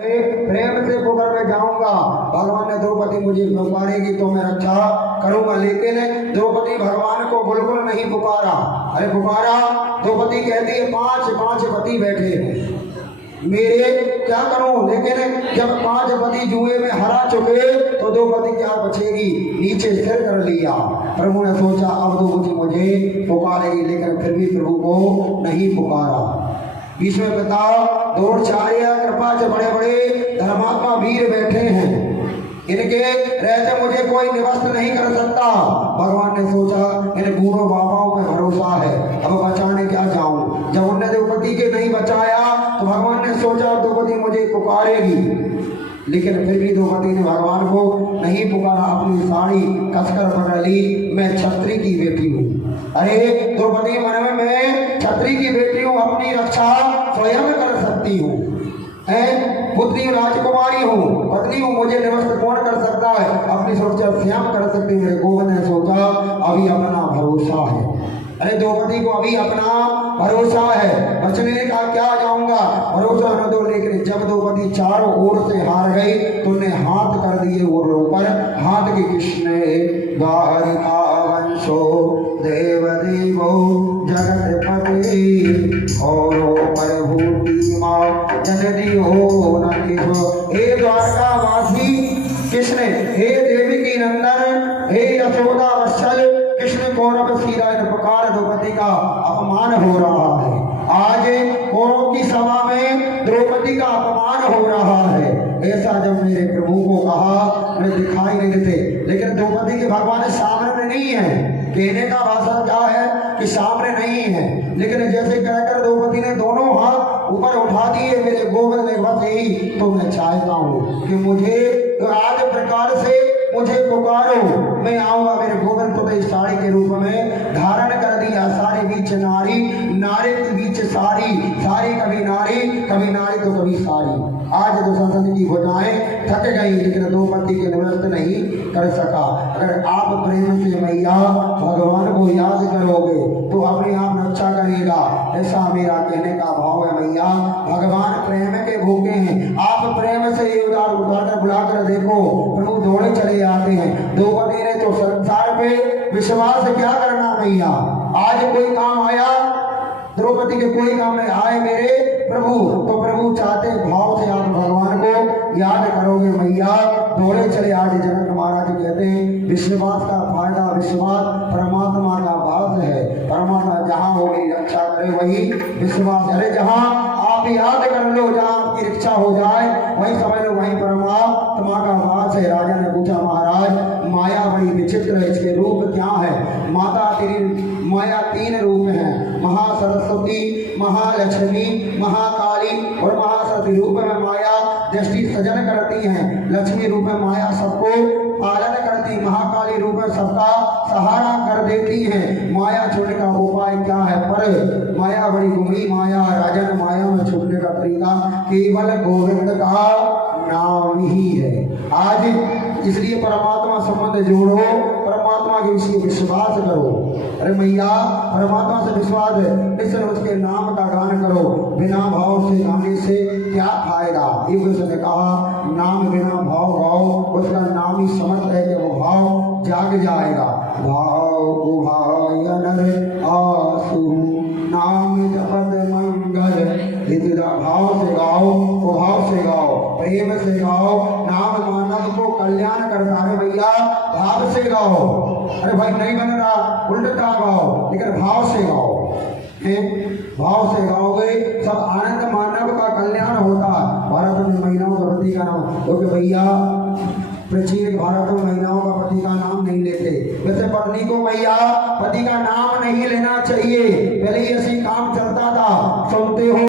प्रेम से पुकार में जाऊंगा, भगवान ने द्रौपदी मुझे पुकारेगी तो मैं रक्षा करूंगा। लेकिन द्रौपदी भगवान को बिल्कुल नहीं पुकारा। अरे पुकारा, द्रौपदी कहती है पांच पति बैठे हैं मेरे, क्या करूं। लेकिन जब 5 पति जुए में हरा चुके तो द्रौपदी क्या बचेगी, नीचे सिर कर लिया। प्रभु ने सोचा अब द्रौपदी मुझे पुकारेगी, लेकिन फिर भी प्रभु को नहीं पुकारा। इसमें पिता द्रोणाचार्य कृपा से बड़े बड़े धर्मात्मा वीर बैठे हैं, इनके रहते मुझे कोई निवस्त नहीं कर सकता। भगवान ने सोचा इन बूढ़ों बाबाओं पे भरोसा है, अब बचाने क्या जाऊं। जब उन्होंने द्रौपदी के नहीं बचाया तो भगवान ने सोचा द्रौपदी मुझे पुकारेगी, लेकिन फिर भी द्रौपदी ने भगवान को नहीं पुकारा। अपनी साड़ी कसकर पकड़ ली, मैं क्षत्रिय की बेटी हूँ। अरे द्रौपदी मन में मैं क्षत्रिय की बेटी हूँ, अपनी रक्षा स्वयं कर सकती हूँ, पुत्री राजकुमारी हूँ, पत्नी हूँ, मुझे निवस्त कौन कर सकता है, अपनी सुरक्षा स्वयं कर सकती है। मेरे गोविंद ने सोचा अभी अपना भरोसा है। अरे द्रौपदी को अभी अपना भरोसा है, बचने का क्या जाऊंगा, भरोसा न दो। लेकिन जब द्रौपदी चारों ओर से हार गई तो उन्हें हाथ कर दिए ऊपर, हाथ के कृष्ण द्वारिका वंशो देव देवो जगतपति और प्रभु माँ जगदी हो नंदिशो। हे द्वारकावासी कृष्ण, हे देवी की नंदन, हे यशोदा वत्सल कृष्ण, कौरव सीरा इन प्रकार द्रौपदी का अपमान हो रहा है। आज कौरव की सभा में द्रौपदी का अपमान हो रहा है। ऐसा जब मेरे प्रभु को कहा मुझे दिखाई नहीं देते, लेकिन द्रौपदी के भगवान सामने नहीं है। कहने का भाषा क्या है कि सामने नहीं है, लेकिन जैसे कहकर द्रौपदी ने दोनों हाथ ऊपर उठा दिए, मेरे गोविंद ने बस यही तो मैं चाहता हूँ कि मुझे आज प्रकार से मुझे पुकारो, मैं आऊंगा। मेरे गोविंद तो इस साड़ी के रूप में धारण कर दिया। साड़ी बीच नारी, नारी के बीच साड़ी, साड़ी कभी नारी तो कभी साड़ी। आज तो संसद की भुजाएं थक गई, लेकिन द्रौपदी के निवृत्त नहीं कर सका। अगर आप प्रेम से मैया भगवान को याद करोगे तो अपने आप रक्षा करेगा, ऐसा मेरा कहने का भाव है। मैया भगवान प्रेम के भूखे हैं, आप प्रेम से ये उदार कर बुलाकर देखो, प्रभु दौड़े चले आते हैं। द्रौपदी ने तो संसार पे विश्वास क्या करना मैया, आज कोई काम आया, द्रौपदी के कोई काम में आए मेरे प्रभु, तो प्रभु चाहते भाव से आप भगवान को याद करोगे मैया, दौड़े चले। आज जनक महाराज कहते हैं विश्वास का फायदा, विश्वास परमात्मा का वास है। परमात्मा जहाँ होगी रक्षा करे वही विश्वास। अरे जहाँ आप याद कर लो, जहाँ आपकी रक्षा हो जाए वही समझ लो वही परमात्मा का वास है। राजा ने पूछा महाराज माया बड़ी विचित्र है, इसके रूप क्या है। माता तेरी माया 3 रूप हैं, महासरस्वती, महालक्ष्मी, महाकाली और महासरस्वती। रूप में माया दृष्टि सजन करती हैं, लक्ष्मी रूप में माया सबको पालन करती, महाकाली रूप में सबका सहारा कर देती है। माया छूटने का उपाय क्या है, पर माया बड़ी गुमरी माया। राजन माया में छूटने का तरीका केवल गोविंद का नाम ही है। आज इसलिए परमात्मा संबंध जोड़ो, परमात्मा के विषय विश्वास करो। अरे मैया परमात्मा से विश्वास है, इसलिए उसके नाम का गान करो। बिना भाव से गाने से क्या फायदा। एक ने कहा नाम बिना भाव गाओ, उसका नाम ही समर्थ है कि वो भाव जाग जाएगा। भाव गुभायन आसु नाम जपत मंगल, भाव से गाओ, भाव से गाओ, प्रेम से गाओ। नाम मानव को कल्याण करता है भैया, भाव से गाओ। अरे भाई नहीं बन रहा उल्टा गाओ, लेकिन भाव से गाओ। भाव से गाओगे सब आनंद, मानव का कल्याण होता। भारत में महिलाओं का पति का नाम, क्योंकि भैया प्राचीन भारत में महिलाओं का पति का नाम नहीं लेते। वैसे पत्नी को भैया पति का नाम नहीं लेना चाहिए, पहले ऐसी काम चलता था। सुनते हो